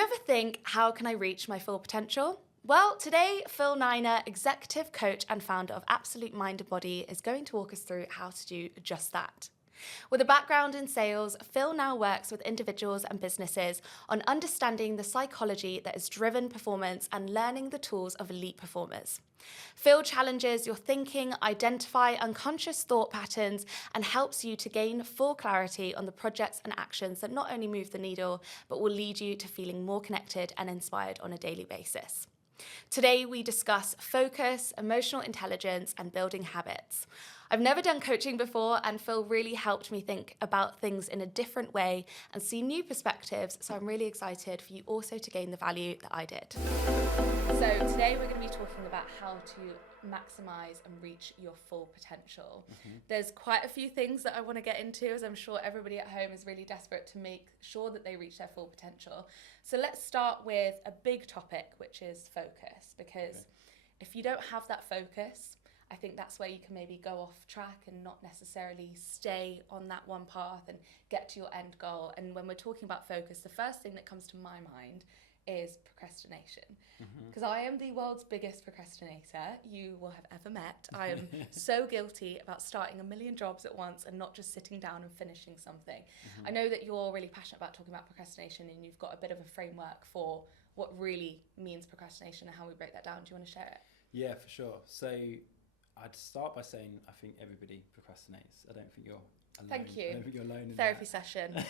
you ever think, how can I reach my full potential? Well, today, Nayna, executive coach and founder of Absolute Mind and Body, is going to walk us through how to do just that. With a background in sales, Phil now works with individuals and businesses on understanding the psychology that has driven performance and learning the tools of elite performers. Phil challenges your thinking, identify unconscious thought patterns, and helps you to gain full clarity on the projects and actions that not only move the needle, but will lead you to feeling more connected and inspired on a daily basis. Today, we discuss focus, emotional intelligence, and building habits. I've never done coaching before, and Phil really helped me think about things in a different way and see new perspectives, so I'm really excited for you also to gain the value that I did. So today we're going to be talking about how to maximize and reach your full potential. There's quite a few things that I want to get into, as I'm sure everybody at home is really desperate to make sure that they reach their full potential. So let's start with a big topic, which is focus, because if you don't have that focus, I think that's where you can maybe go off track and not necessarily stay on that one path and get to your end goal. And when we're talking about focus, the first thing that comes to my mind is procrastination, because I am the world's biggest procrastinator you will have ever met. I am so guilty about starting a million jobs at once and not just sitting down and finishing something. I know that you're really passionate about talking about procrastination, and you've got a bit of a framework for what really means procrastination and how we break that down. Do you want to share it? Yeah, for sure. So I'd start by saying I think everybody procrastinates. I don't think you're alone. Thank you. I don't think you're alone in Therapy that. session.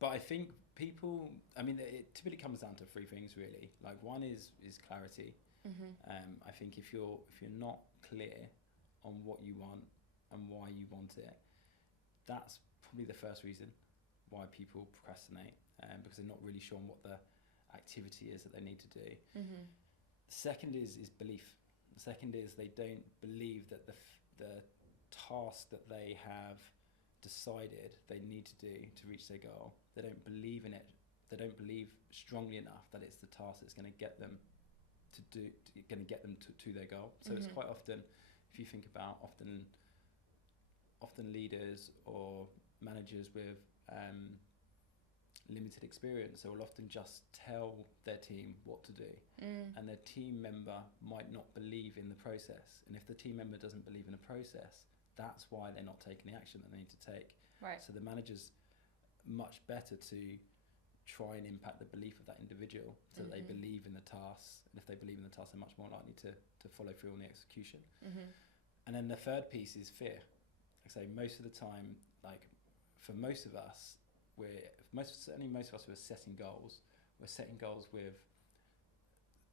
But I think people, it typically comes down to three things really. Like, one is clarity. I think if you're not clear on what you want and why you want it, that's probably the first reason why people procrastinate, because they're not really sure on what the activity is that they need to do. The second is belief. The second is they don't believe that the task that they have decided they need to do to reach their goal, they don't believe in it. They don't believe strongly enough that it's the task that's going to get them to their goal. So it's quite often, if you think about often leaders or managers with limited experience, they will often just tell their team what to do, and their team member might not believe in the process. And if the team member doesn't believe in the process, that's why they're not taking the action that they need to take. Right. So the manager's much better to try and impact the belief of that individual, so that they believe in the task. And if they believe in the task, they're much more likely to follow through on the execution. And then the third piece is fear. Like I say, most of the time, like for most of us, certainly most of us who are setting goals, we're setting goals with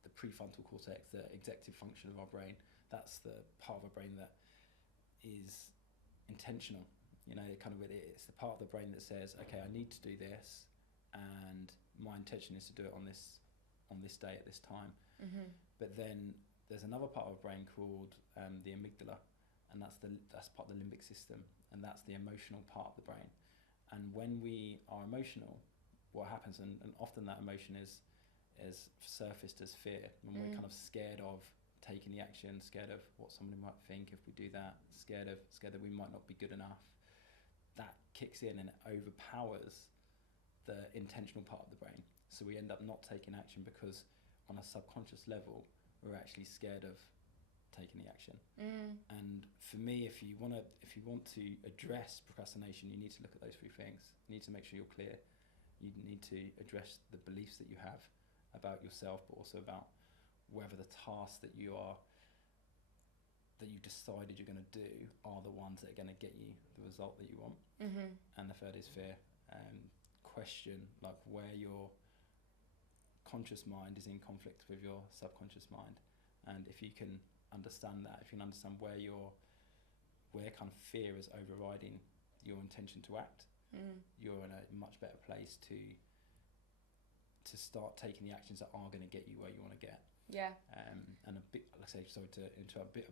the prefrontal cortex, the executive function of our brain. That's the part of our brain that is intentional. It's the part of the brain that says, okay, I need to do this, and my intention is to do it on this day at this time. But then there's another part of our brain called the amygdala, and that's part of the limbic system, and that's the emotional part of the brain. And when we are emotional, what happens, and often that emotion is surfaced as fear, when we're kind of scared of taking the action, scared of what somebody might think if we do that, scared that we might not be good enough. That kicks in and it overpowers the intentional part of the brain. So we end up not taking action because on a subconscious level, we're actually scared of taking the action. And for me, if you want to address procrastination, you need to look at those three things. You need to make sure you're clear. You need to address the beliefs that you have about yourself, but also about whether the tasks that you've decided you're going to do are the ones that are going to get you the result that you want. And the third is fear. Question like where your conscious mind is in conflict with your subconscious mind, and if you can understand that, if you can understand where kind of fear is overriding your intention to act, you're in a much better place to start taking the actions that are going to get you where you want to get. Yeah. And a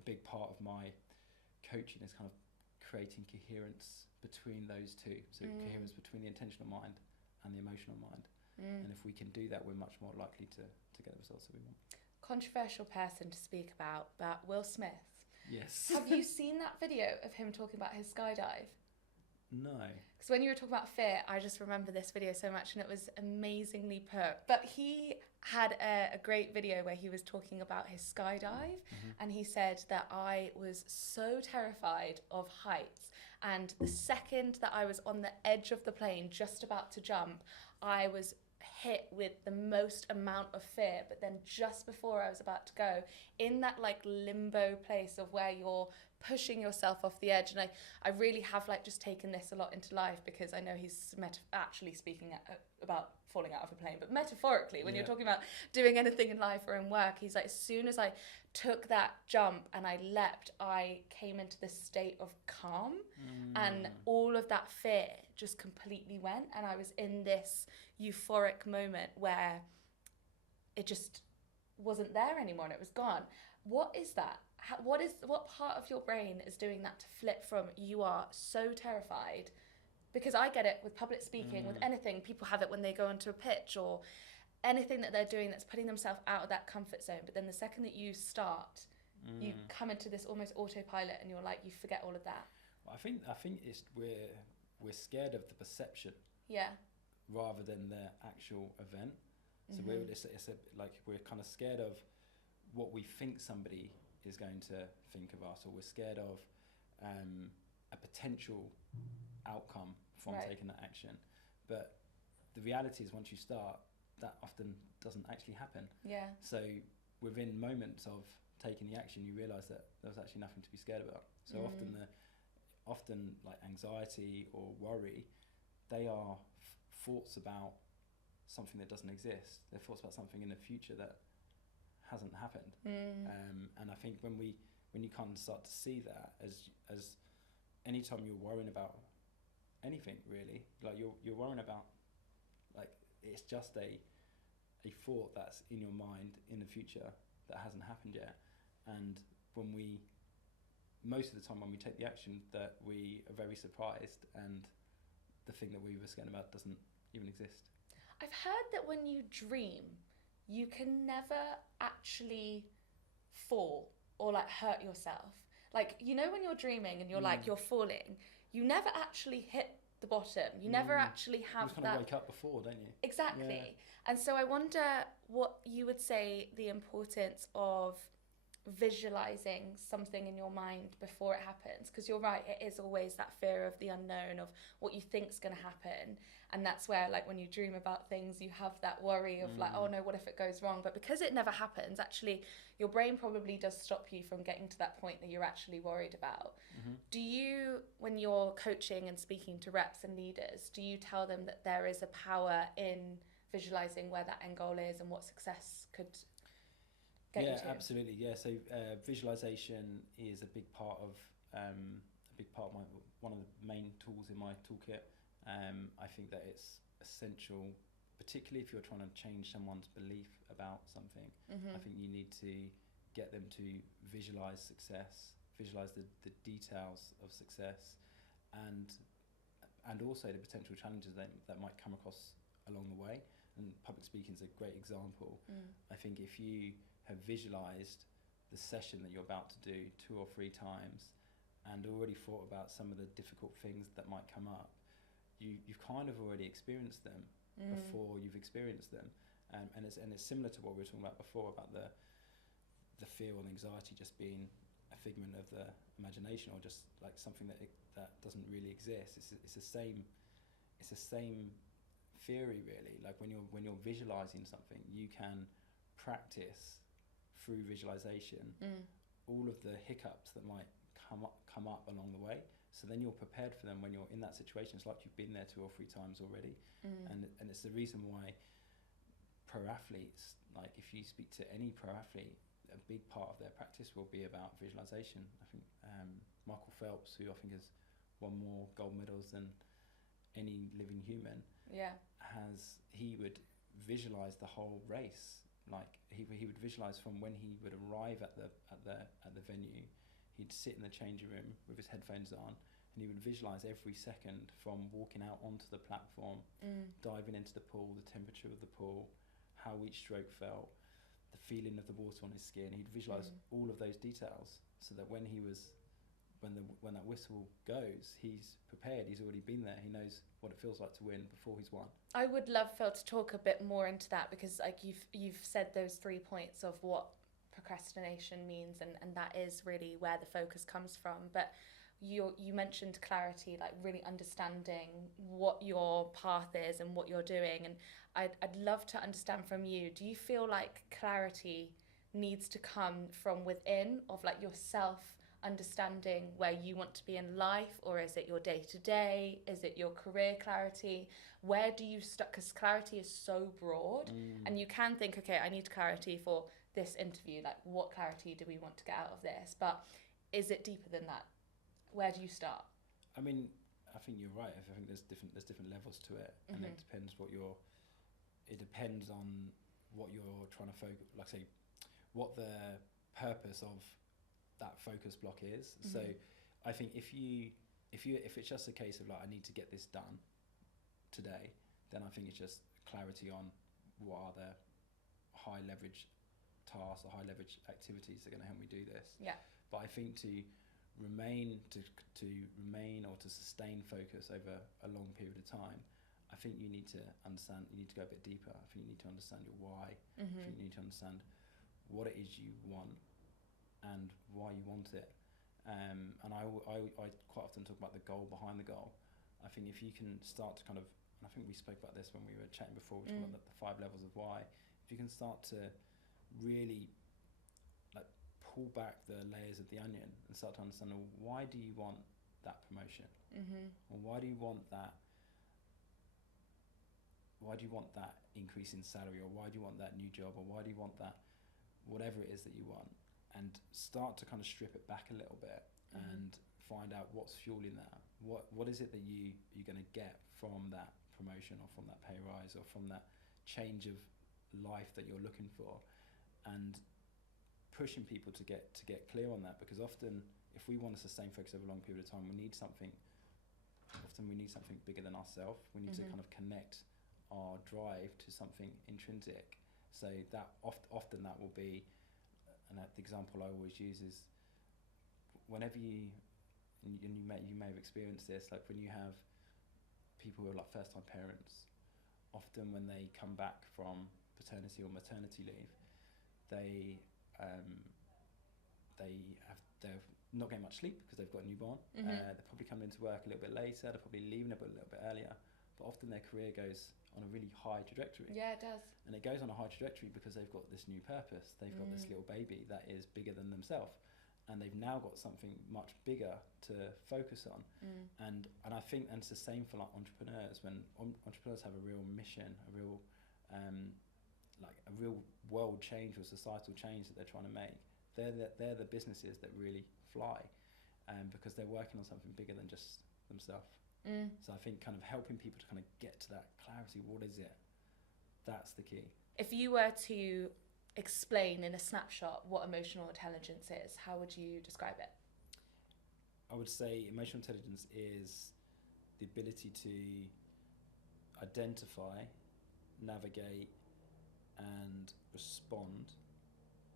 big part of my coaching is kind of creating coherence between those two. So coherence between the intentional mind and the emotional mind. And if we can do that, we're much more likely to get the results that we want. Controversial person to speak about, but Will Smith. Yes. Have you seen that video of him talking about his skydive? No. Because when you were talking about fear, I just remember this video so much, and it was amazingly put. But he had a great video where he was talking about his skydive, and he said that I was so terrified of heights, and the second that I was on the edge of the plane, just about to jump, I was hit with the most amount of fear. But then just before I was about to go, in that like limbo place of where you're pushing yourself off the edge, and I really have like just taken this a lot into life, because I know he's actually speaking about falling out of a plane, but metaphorically, when you're talking about doing anything in life or in work, he's like, as soon as I took that jump and I leapt, I came into this state of calm, and all of that fear just completely went, and I was in this euphoric moment where it just wasn't there anymore and it was gone. What is that? What part of your brain is doing that to flip from you are so terrified? Because I get it with public speaking, with anything. People have it when they go onto a pitch or anything that they're doing that's putting themselves out of that comfort zone. But then the second that you start, you come into this almost autopilot, and you're like, you forget all of that. Well, I think it's we're scared of the perception. Yeah. Rather than the actual event. So like we're kind of scared of what we think somebody is going to think of us, or we're scared of a potential outcome from taking that action. But the reality is, once you start, that often doesn't actually happen. Yeah. So within moments of taking the action, you realise that there's actually nothing to be scared about. So often like anxiety or worry, they are thoughts about something that doesn't exist. They're thoughts about something in the future that hasn't happened. And I think when you kind of start to see that as anytime you're worrying about anything, really, like you're worrying about, like, it's just a thought that's in your mind in the future that hasn't happened yet. And most of the time when we take the action, that we are very surprised, and the thing that we were scared about doesn't even exist. I've heard that when you dream, you can never actually fall or like hurt yourself. Like, you know, when you're dreaming and you're like, you're falling, you never actually hit the bottom. You never actually have you kind of wake up before, don't you? Exactly. Yeah. And so I wonder what you would say the importance of visualizing something in your mind before it happens, because you're right, it is always that fear of the unknown, of what you think's going to happen, and that's where, like, when you dream about things, you have that worry of like, oh no, what if it goes wrong? But because it never happens, actually your brain probably does stop you from getting to that point that you're actually worried about. Do you, when you're coaching and speaking to reps and leaders, do you tell them that there is a power in visualizing where that end goal is and what success could get you to? Absolutely. Yeah. So visualization is a big part of one of the main tools in my toolkit. I think that it's essential, particularly if you're trying to change someone's belief about something. I think you need to get them to visualize success, visualize the details of success, and also the potential challenges that might come across along the way. And public speaking is a great example. I think if you have visualized the session that you're about to do 2 or 3 times, and already thought about some of the difficult things that might come up, you've kind of already experienced them before you've experienced them. And it's similar to what we were talking about before, about the fear or the anxiety just being a figment of the imagination, or just like something that doesn't really exist. It's the same theory, really. Like when you're visualizing something, you can practice through visualization all of the hiccups that might come up along the way, so then you're prepared for them when you're in that situation. It's like you've been there 2 or 3 times already. And it's the reason why pro athletes, like if you speak to any pro athlete, a big part of their practice will be about visualization. I think Michael Phelps, who I think has won more gold medals than any living human, he would visualize the whole race. Like he would visualize from when he would arrive at the venue. He'd sit in the changing room with his headphones on, and he would visualize every second from walking out onto the platform, diving into the pool, the temperature of the pool, how each stroke felt, the feeling of the water on his skin. He'd visualize all of those details, so that when he was when that whistle goes, he's prepared. He's already been there. He knows what it feels like to win before he's won. I would love Phil to talk a bit more into that, because like you've said those 3 points of what procrastination means, and that is really where the focus comes from. But you mentioned clarity, like really understanding what your path is and what you're doing, and I'd love to understand from you, do you feel like clarity needs to come from within, of like yourself understanding where you want to be in life, or is it your day-to-day, is it your career clarity? Where do you start? Because clarity is so broad, and you can think, okay, I need clarity for this interview, like what clarity do we want to get out of this? But is it deeper than that? Where do you start? I mean, I think you're right. I think there's different levels to it, and it depends it depends on what you're trying to focus, like say, what the purpose of that focus block is. So I think if it's just a case of like, I need to get this done today, then I think it's just clarity on what are the high leverage tasks or high leverage activities that are going to help me do this. Yeah. But I think to remain or to sustain focus over a long period of time, I think you need to understand, you need to go a bit deeper. I think you need to understand your why. I think you need to understand what it is you want and why you want it. And I quite often talk about the goal behind the goal. I think if you can start to kind of, and I think we spoke about this when we were chatting before, we talked about the 5 levels of why. If you can start to really like pull back the layers of the onion and start to understand, well, why do you want that promotion? Or why do you want that increase in salary, or why do you want that new job, or why do you want that whatever it is that you want? And start to kind of strip it back a little bit and find out what's fueling that. What is it that you're going to get from that promotion, or from that pay rise, or from that change of life that you're looking for, and pushing people to get clear on that. Because often, if we want to sustain focus over a long period of time, we need something bigger than ourselves. We need to kind of connect our drive to something intrinsic. So that often that will be, and the example I always use is, whenever you may have experienced this, like when you have people who are like first time parents, often when they come back from paternity or maternity leave, they're not getting much sleep because they've got a newborn. They're probably coming into work a little bit later, they're probably leaving a little bit earlier, but often their career goes on a really high trajectory. Yeah, it does. And it goes on a high trajectory because they've got this new purpose. They've got this little baby that is bigger than themselves, and they've now got something much bigger to focus on. And I think, and it's the same for like entrepreneurs. When entrepreneurs have a real mission, a real world change or societal change that they're trying to make, they're the businesses that really fly, because they're working on something bigger than just themselves. So I think kind of helping people to kind of get to that clarity, what is it? That's the key. If you were to explain in a snapshot what emotional intelligence is, how would you describe it? I would say emotional intelligence is the ability to identify, navigate, and respond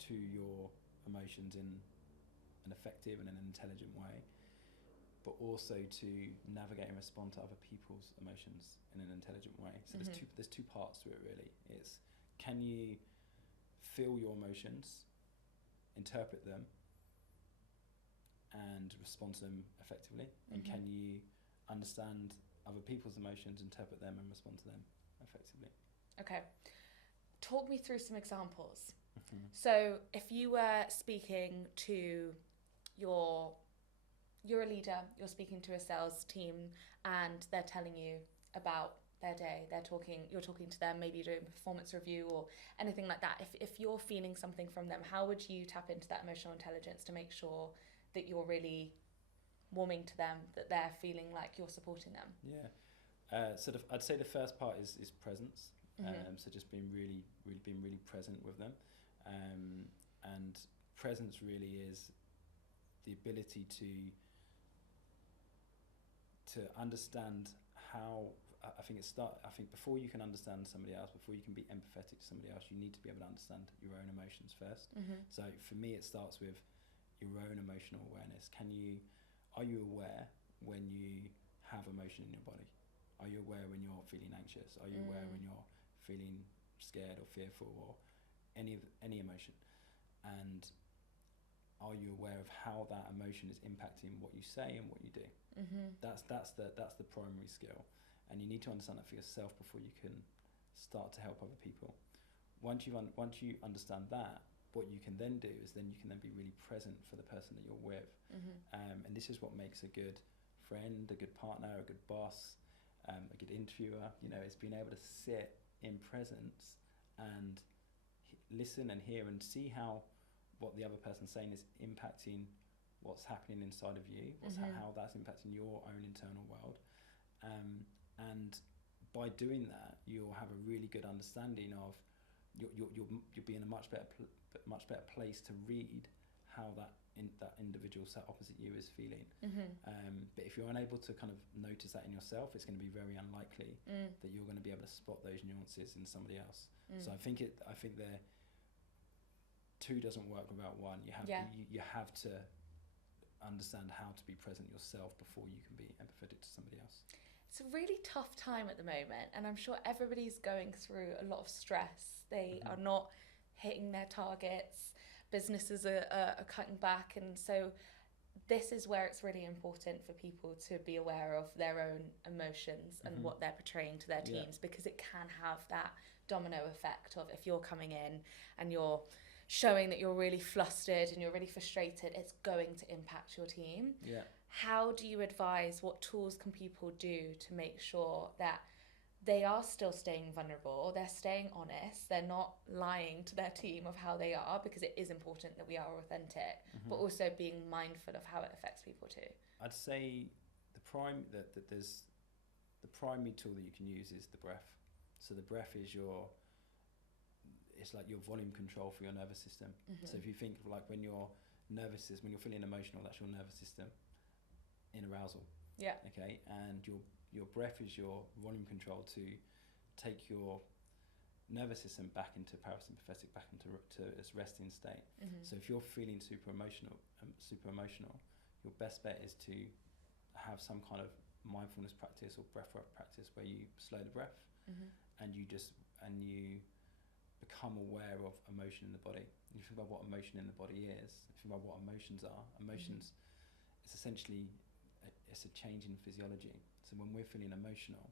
to your emotions in an effective and an intelligent way, but also to navigate and respond to other people's emotions in an intelligent way. So there's two parts to it really. It's, can you feel your emotions, interpret them, and respond to them effectively? And can you understand other people's emotions, interpret them, and respond to them effectively? Okay. Talk me through some examples. So if you were speaking to you're a leader, you're speaking to a sales team, and they're telling you about their day, you're talking to them, maybe you're doing a performance review or anything like that. If you're feeling something from them, how would you tap into that emotional intelligence to make sure that you're really warming to them, that they're feeling like you're supporting them? Yeah. I'd say the first part is presence. So just being really present with them. And presence really is the ability to understand how, I think before you can understand somebody else, before you can be empathetic to somebody else, you need to be able to understand your own emotions first. So for me, it starts with your own emotional awareness. Can you are you aware when you have emotion in your body? Are you aware when you're feeling anxious? Are you aware when you're feeling scared or fearful or any emotion? And are you aware of how that emotion is impacting what you say and what you do? That's the primary skill, and you need to understand that for yourself before you can start to help other people. Once you understand that, what you can then do is then you can then be really present for the person that you're with. And this is what makes a good friend, a good partner, a good boss, a good interviewer. You know, it's being able to sit in presence and listen and hear and see how what the other person's saying is impacting what's happening inside of you, how that's impacting your own internal world. And by doing that, you'll have a really good understanding of you'll be in a much better place to read how that individual sat opposite you is feeling. But if you're unable to kind of notice that in yourself, it's going to be very unlikely that you're going to be able to spot those nuances in somebody else. So I think there two doesn't work without one. You have to understand how to be present yourself before you can be empathetic to somebody else. It's a really tough time at the moment, and I'm sure everybody's going through a lot of stress. They are not hitting their targets, businesses are cutting back, and so this is where it's really important for people to be aware of their own emotions and what they're portraying to their teams, because it can have that domino effect of, if you're coming in and you're showing that you're really flustered and you're really frustrated, it's going to impact your team. How do you advise, what tools can people do to make sure that they are still staying vulnerable, they're staying honest, they're not lying to their team of how they are, because it is important that we are authentic, but also being mindful of how it affects people too? I'd say the primary tool that you can use is the breath. So the breath is it's like your volume control for your nervous system. So if you think of like when you're feeling emotional, that's your nervous system in arousal. Okay, and your breath is your volume control to take your nervous system back into parasympathetic, back into its resting state. So if you're feeling super emotional, your best bet is to have some kind of mindfulness practice or breathwork practice where you slow the breath and you become aware of emotion in the body. You think about what emotion in the body is. You think about what emotions are. Emotions, it's essentially it's a change in physiology. So when we're feeling emotional,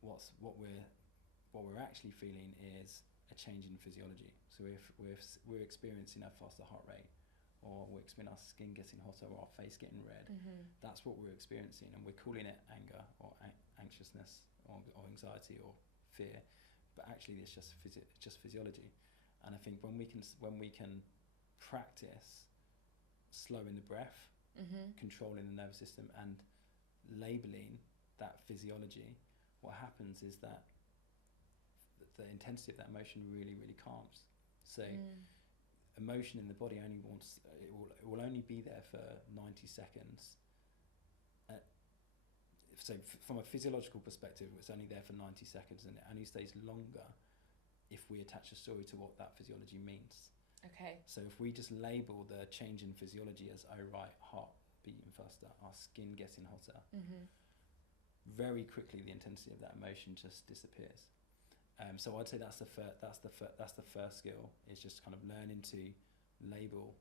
what we're actually feeling is a change in physiology. So if we're experiencing a faster heart rate, or we're experiencing our skin getting hotter, or our face getting red, that's what we're experiencing, and we're calling it anger or anxiousness or anxiety or fear. But actually it's just physiology. And I think when we can practice slowing the breath, controlling the nervous system and labeling that physiology, what happens is that the intensity of that emotion really, really calms. So emotion in the body will only be there for 90 seconds. So from a physiological perspective, it's only there for 90 seconds, and it only stays longer if we attach a story to what that physiology means. Okay. So if we just label the change in physiology as, oh right, heart beating faster, our skin getting hotter, very quickly the intensity of that emotion just disappears. So I'd say that's the first skill, is just kind of learning to label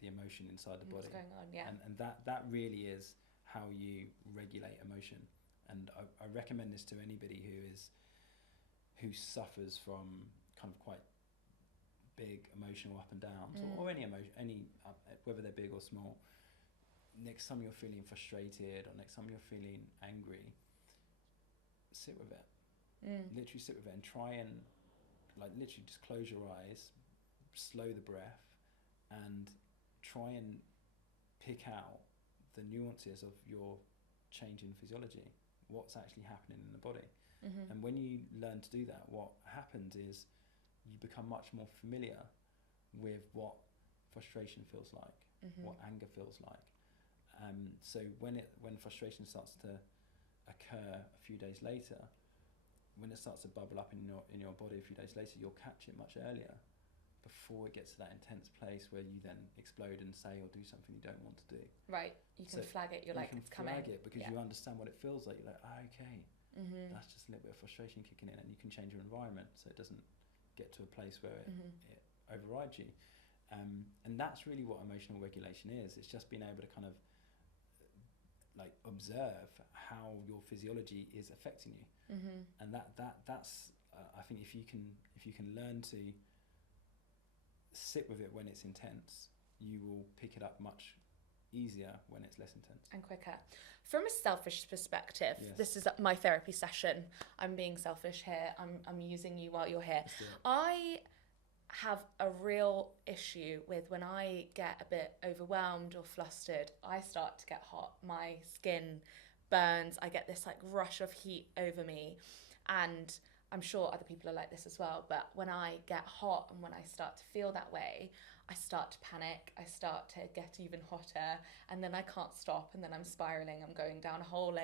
the emotion inside the body. What's going on? Yeah. And that really is how you regulate emotion. And I recommend this to anybody who suffers from kind of quite big emotional up and downs, or any emotion, whether they're big or small. Next time you're feeling frustrated, or next time you're feeling angry, sit with it. Literally sit with it and try and literally just close your eyes, slow the breath, and try and pick out the nuances of your change in physiology, what's actually happening in the body. And when you learn to do that, what happens is you become much more familiar with what frustration feels like, what anger feels like. So when frustration starts to occur a few days later, when it starts to bubble up in your body a few days later, you'll catch it much earlier, before it gets to that intense place where you then explode and say or do something you don't want to do. Right. You can flag it. You're like, it's coming. You can flag it because you understand what it feels like. You're like, okay, that's just a little bit of frustration kicking in, and you can change your environment so it doesn't get to a place where it overrides you. And that's really what emotional regulation is. It's just being able to kind of like observe how your physiology is affecting you, and that's I think if you can learn to sit with it when it's intense, you will pick it up much easier when it's less intense and quicker. From a selfish perspective, this is my therapy session. I'm being selfish here. I'm using you while you're here. I have a real issue with when I get a bit overwhelmed or flustered, I start to get hot. My skin burns. I get this like rush of heat over me, and I'm sure other people are like this as well, but when I get hot and when I start to feel that way, I start to panic, I start to get even hotter, and then I can't stop, and then I'm spiraling, I'm going down a whole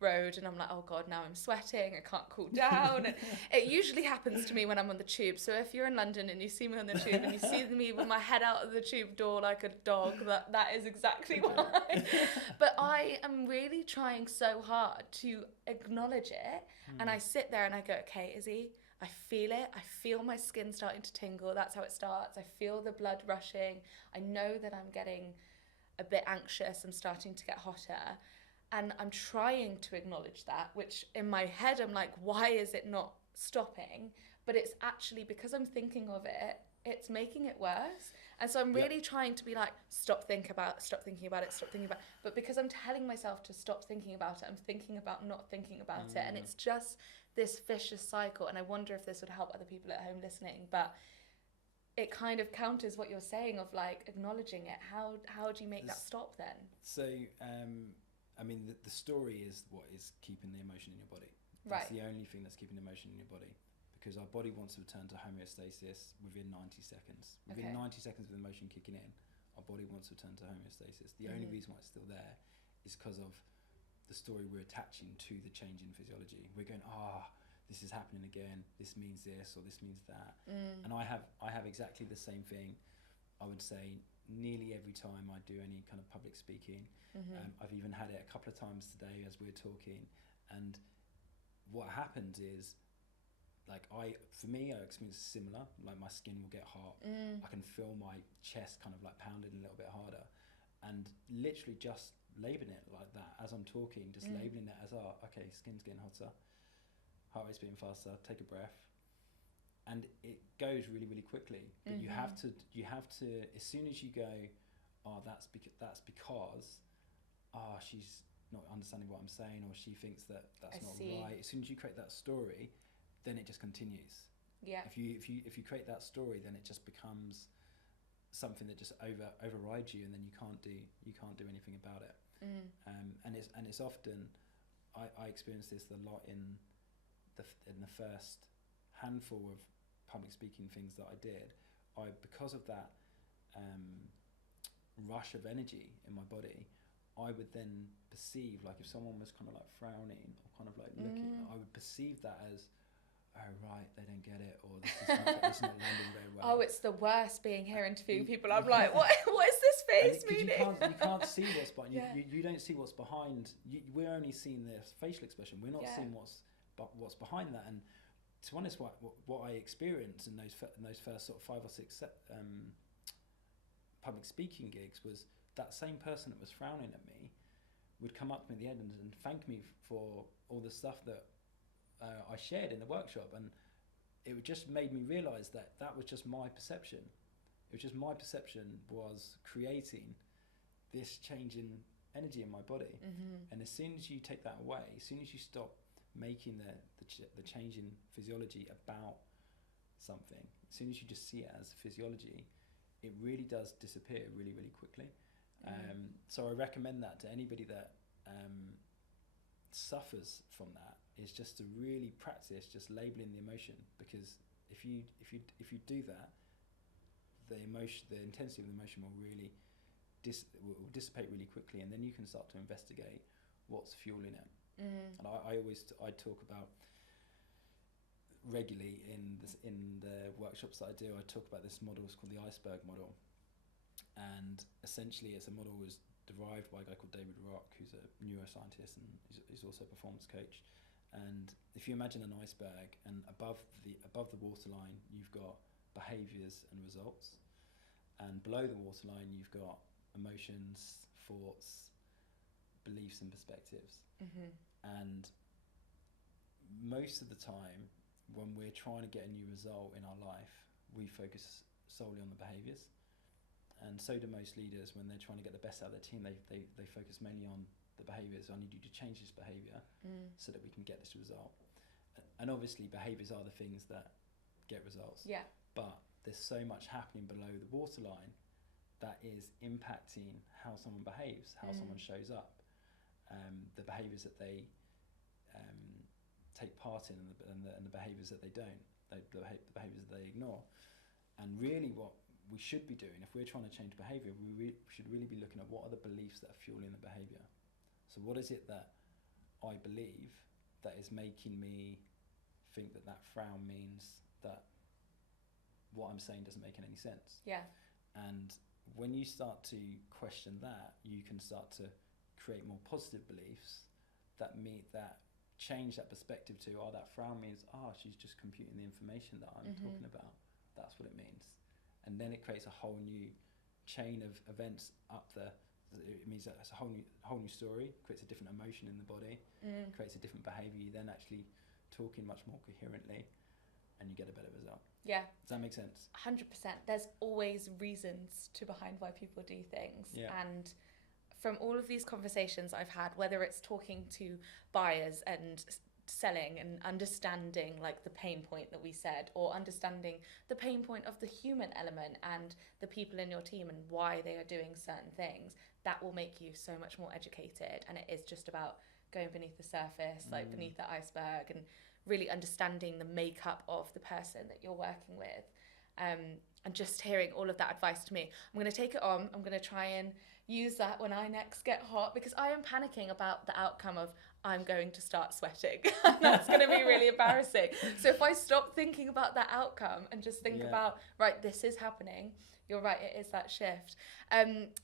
road, and I'm like, oh God, now I'm sweating, I can't cool down. And it usually happens to me when I'm on the tube. So if you're in London and you see me on the tube and you see me with my head out of the tube door like a dog, that is exactly why. But I am really trying so hard to acknowledge it, and I sit there and I go, okay, Izzy, I feel it. I feel my skin starting to tingle. That's how it starts. I feel the blood rushing. I know that I'm getting a bit anxious. I'm starting to get hotter. And I'm trying to acknowledge that, which in my head, I'm like, why is it not stopping? But it's actually because I'm thinking of it, it's making it worse. And so I'm really trying to be like, stop thinking about it. But because I'm telling myself to stop thinking about it, I'm thinking about not thinking about it. And it's just this vicious cycle. And I wonder if this would help other people at home listening, but it kind of counters what you're saying of like acknowledging it. How do you make that stop then? So, I mean, the story is what is keeping the emotion in your body. That's the only thing that's keeping the emotion in your body, because our body wants to return to homeostasis within 90 seconds. Within 90 seconds of the emotion kicking in, our body wants to return to homeostasis. The only reason why it's still there is because of the story we're attaching to the change in physiology. We're going, this is happening again, this means this or this means that. And I have exactly the same thing, I would say, nearly every time I do any kind of public speaking. I've even had it a couple of times today as we're talking, and what happens is, like, for me, I experience similar, like my skin will get hot, I can feel my chest kind of like pounding a little bit harder, and literally just labeling it like that as I'm talking, just labeling it as, okay, skin's getting hotter, heart rate's beating faster, take a breath, and it goes really, really quickly. But you have to, as soon as you go, that's because she's not understanding what I'm saying, or she thinks that's not right. As soon as you create that story, then it just continues. Yeah. If you create that story, then it just becomes something that just overrides you, and then you can't do anything about it. And it's often, I experienced this a lot in the first handful of public speaking things that I did. Because of that rush of energy in my body, I would then perceive, like, if someone was kind of like frowning or kind of like looking, I would perceive that as, oh right, they don't get it, or this is not landing very well. Oh, it's the worst being here interviewing people. I'm like, what is this face meaning? You can't see what's behind. You don't see what's behind. We're only seeing the facial expression. We're not seeing what's behind that. And to be honest, what I experienced in those first sort of 5 or 6 public speaking gigs was that same person that was frowning at me would come up to me at the end and thank me for all the stuff that I shared in the workshop, and it just made me realise that was just my perception. It was just my perception was creating this change in energy in my body. And as soon as you take that away, as soon as you stop making the change in physiology about something, as soon as you just see it as physiology, it really does disappear really, really quickly. So I recommend that to anybody that suffers from that, is just to really practice just labeling the emotion, because if you do that, the intensity of the emotion will really will dissipate really quickly, and then you can start to investigate what's fueling it. And I talk about regularly in the workshops that I do, I talk about this model. It's called the iceberg model, and essentially it's a model was derived by a guy called David Rock, who's a neuroscientist and he's also a performance coach. And if you imagine an iceberg, and above the waterline you've got behaviours and results, and below the waterline you've got emotions, thoughts, beliefs and perspectives. And most of the time when we're trying to get a new result in our life, we focus solely on the behaviours, and so do most leaders. When they're trying to get the best out of their team, they focus mainly on the behaviours. I need you to change this behaviour so that we can get this result. And obviously behaviours are the things that get results, but there's so much happening below the waterline that is impacting how someone behaves, how someone shows up, the behaviours that they take part in, and the behaviours that they don't, the behaviours that they ignore. And really what we should be doing, if we're trying to change behaviour, we should really be looking at what are the beliefs that are fueling the behaviour. So what is it that I believe that is making me think that that frown means that what I'm saying doesn't make any sense? And when you start to question that, you can start to create more positive beliefs that change that perspective to, that frown means, she's just computing the information that I'm talking about. That's what it means. And then it creates a whole new chain of events up there. It means that it's a whole new story, creates a different emotion in the body, creates a different behaviour. You then actually talking much more coherently, and you get a better result. Does that make sense? 100%. There's always reasons behind why people do things. And from all of these conversations I've had, whether it's talking to buyers and selling and understanding like the pain point that we said, or understanding the pain point of the human element and the people in your team and why they are doing certain things, that will make you so much more educated. And it is just about going beneath the surface, like beneath the iceberg, and really understanding the makeup of the person that you're working with. And just hearing all of that advice to me, I'm going to take it on. I'm going to try and use that when I next get hot, because I am panicking about the outcome of I'm going to start sweating. That's going to be really embarrassing. So if I stop thinking about that outcome and just think about, right, this is happening, you're right, it is that shift.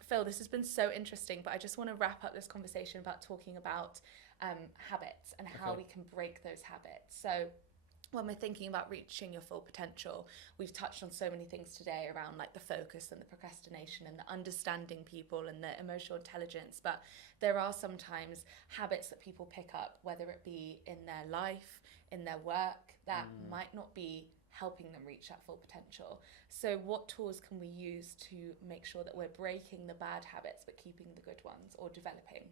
Phil, this has been so interesting, but I just want to wrap up this conversation about talking about habits and how we can break those habits. So when we're thinking about reaching your full potential, we've touched on so many things today around like the focus and the procrastination and the understanding people and the emotional intelligence, but there are sometimes habits that people pick up, whether it be in their life, in their work, that might not be helping them reach that full potential. So what tools can we use to make sure that we're breaking the bad habits but keeping the good ones, or developing?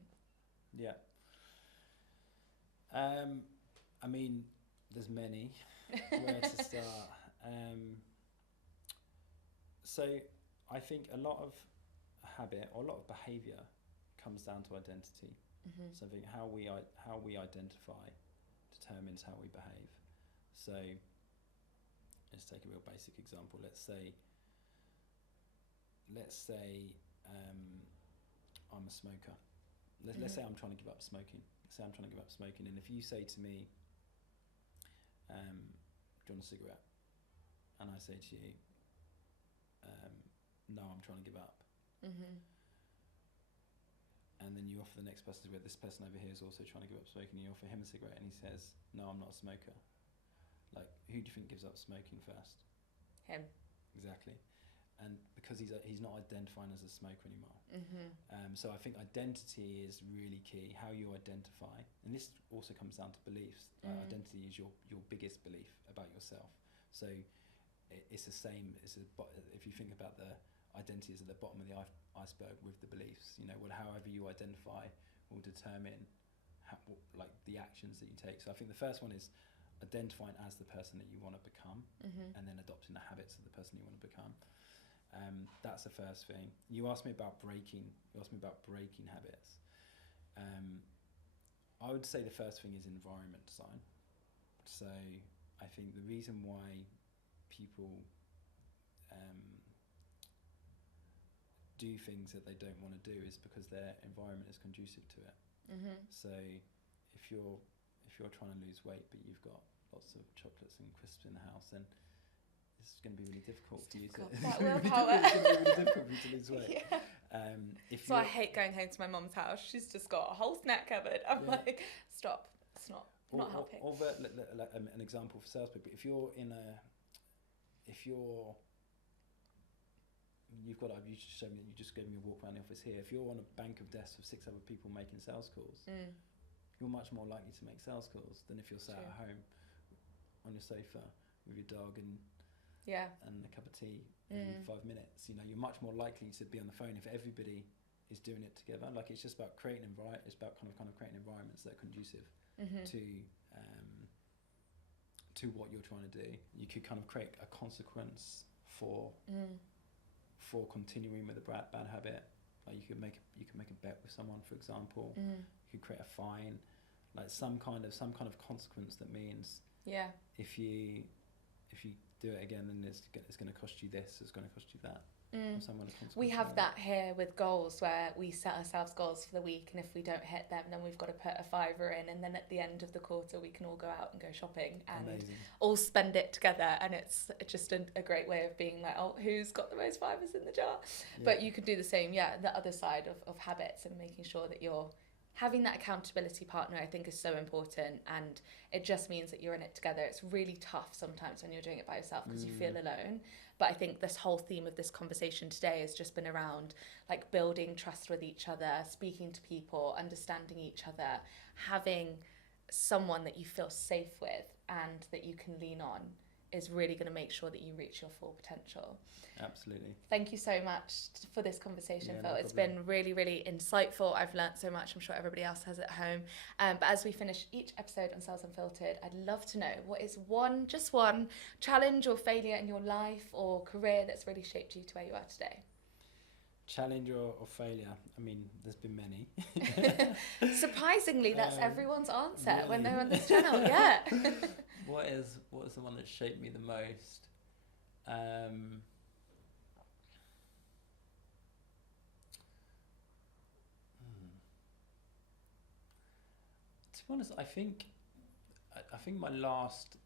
I mean, there's many. Where to start? So I think a lot of habit or a lot of behaviour comes down to identity. So I think how we identify determines how we behave. So let's take a real basic example. Let's say I'm a smoker. Let's say I'm trying to give up smoking. And if you say to me, do you want a cigarette? And I say to you, no, I'm trying to give up. And then you offer the next person a cigarette. This person over here is also trying to give up smoking. You offer him a cigarette and he says, no, I'm not a smoker. Like, who do you think gives up smoking first? Him. Exactly. And because he's not identifying as a smoker anymore. So I think identity is really key, how you identify. And this also comes down to beliefs. Identity is your biggest belief about yourself. So it's the same. If you think about the identity is at the bottom of the iceberg with the beliefs, however you identify will determine the actions that you take. So I think the first one is identifying as the person that you want to become, and then adopting the habits of the person you want to become. That's the first thing. You asked me about breaking habits. I would say the first thing is environment design. So I think the reason why people do things that they don't want to do is because their environment is conducive to it. So if you're if you're trying to lose weight but you've got lots of chocolates and crisps in the house, then it's going to be really difficult for you to. That willpower. It's going to be really difficult for you to lose weight. Yeah. So I hate going home to my mum's house. She's just got a whole snack cupboard. I'm like, stop. It's not helping. Or an example for salespeople. If you're you just showed me, you just gave me a walk around the office here. If you're on a bank of desks with 6 other people making sales calls, you're much more likely to make sales calls than if you're sat at home on your sofa with your dog and a cup of tea every 5 minutes. You know, you're much more likely to be on the phone if everybody is doing it together. Like, it's just about creating it's about kind of creating environments that are conducive to what you're trying to do. You could kind of create a consequence for continuing with a bad habit. Like, you could make a bet with someone, for example. You could create a fine, like some kind of consequence that means if you do it again, then it's going to cost you this, it's going to cost you that. We have that here with goals, where we set ourselves goals for the week, and if we don't hit them, then we've got to put a £5 in, and then at the end of the quarter we can all go out and go shopping and all spend it together, and it's just a great way of being like, oh, who's got the most fivers in the jar? But you could do the same, the other side of habits, and making sure that you're having that accountability partner, I think, is so important, and it just means that you're in it together. It's really tough sometimes when you're doing it by yourself because you feel alone. But I think this whole theme of this conversation today has just been around like building trust with each other, speaking to people, understanding each other, having someone that you feel safe with and that you can lean on is really going to make sure that you reach your full potential. Absolutely. Thank you so much for this conversation, Phil. No it's problem. been really, really insightful. I've learnt so much. I'm sure everybody else has at home. But as we finish each episode on Sales Unfiltered, I'd love to know, what is one challenge or failure in your life or career that's really shaped you to where you are today? Challenge or failure? I mean, there's been many. Surprisingly, that's everyone's answer really? when they're on this channel. Yeah. What is the one that shaped me the most? To be honest, I think my last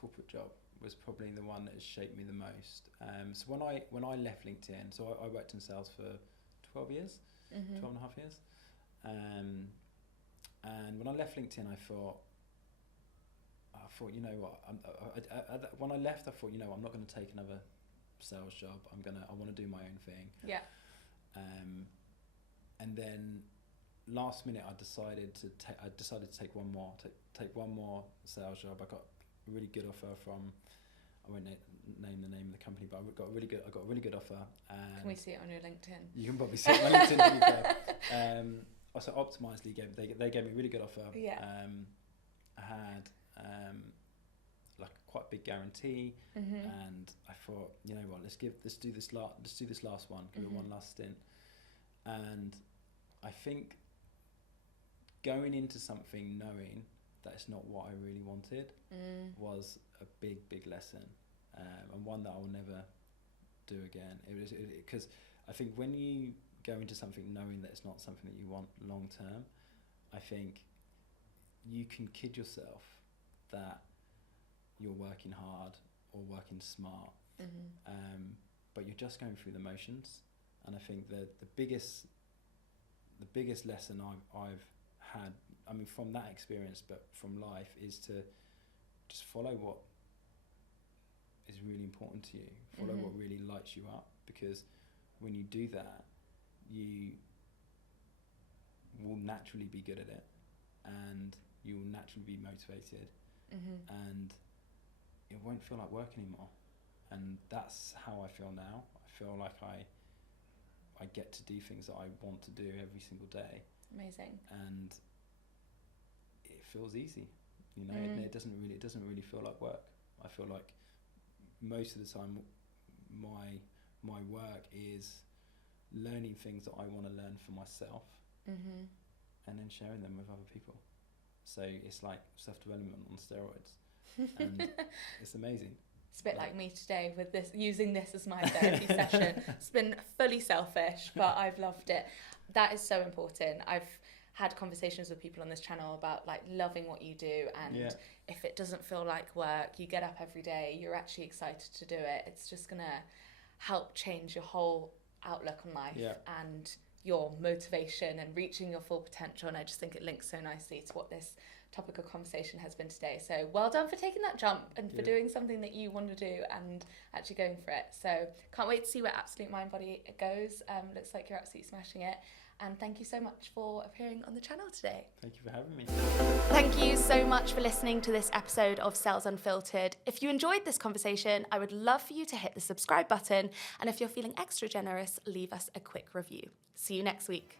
corporate job was probably the one that has shaped me the most. So when I left LinkedIn, so I worked in sales for 12 years, 12 and a half years. And when I left LinkedIn, I thought, you know what? When I left, I thought, you know, I'm not going to take another sales job. I want to do my own thing. Yeah. And then last minute, I decided to take one more sales job. I got a really good offer from, I won't name the name of the company, but I got a really good offer. And can we see it on your LinkedIn? You can probably see it on my LinkedIn. Also, Optimizely they gave me a really good offer. Yeah. I had like quite a big guarantee, and I thought, you know what, let's do this last one, give it one last stint. And I think going into something knowing that it's not what I really wanted was a big lesson, and one that I will never do again. It was because I think when you go into something knowing that it's not something that you want long term, I think you can kid yourself that you're working hard or working smart, but you're just going through the motions. And I think the biggest lesson I've had, I mean, from that experience, but from life, is to just follow what is really important to you, follow what really lights you up, because when you do that, you will naturally be good at it, and you will naturally be motivated, and it won't feel like work anymore. And that's how I feel now. I feel like I get to do things that I want to do every single day. Amazing. And it feels easy, you know. It doesn't really feel like work. I feel like most of the time my work is learning things that I want to learn for myself, and then sharing them with other people. So it's like self-development on steroids, and it's amazing. It's a bit like me today with this, using this as my therapy session. It's been fully selfish, but I've loved it. That is so important. I've had conversations with people on this channel about like loving what you do, and if it doesn't feel like work, you get up every day, you're actually excited to do it. It's just gonna help change your whole outlook on life and your motivation and reaching your full potential. And I just think it links so nicely to what this topic of conversation has been today. So well done for taking that jump and for doing something that you want to do and actually going for it. So can't wait to see where Absolute Mind Body goes. Looks like you're absolutely smashing it. And thank you so much for appearing on the channel today. Thank you for having me. Thank you so much for listening to this episode of Sales Unfiltered. If you enjoyed this conversation, I would love for you to hit the subscribe button. And if you're feeling extra generous, leave us a quick review. See you next week.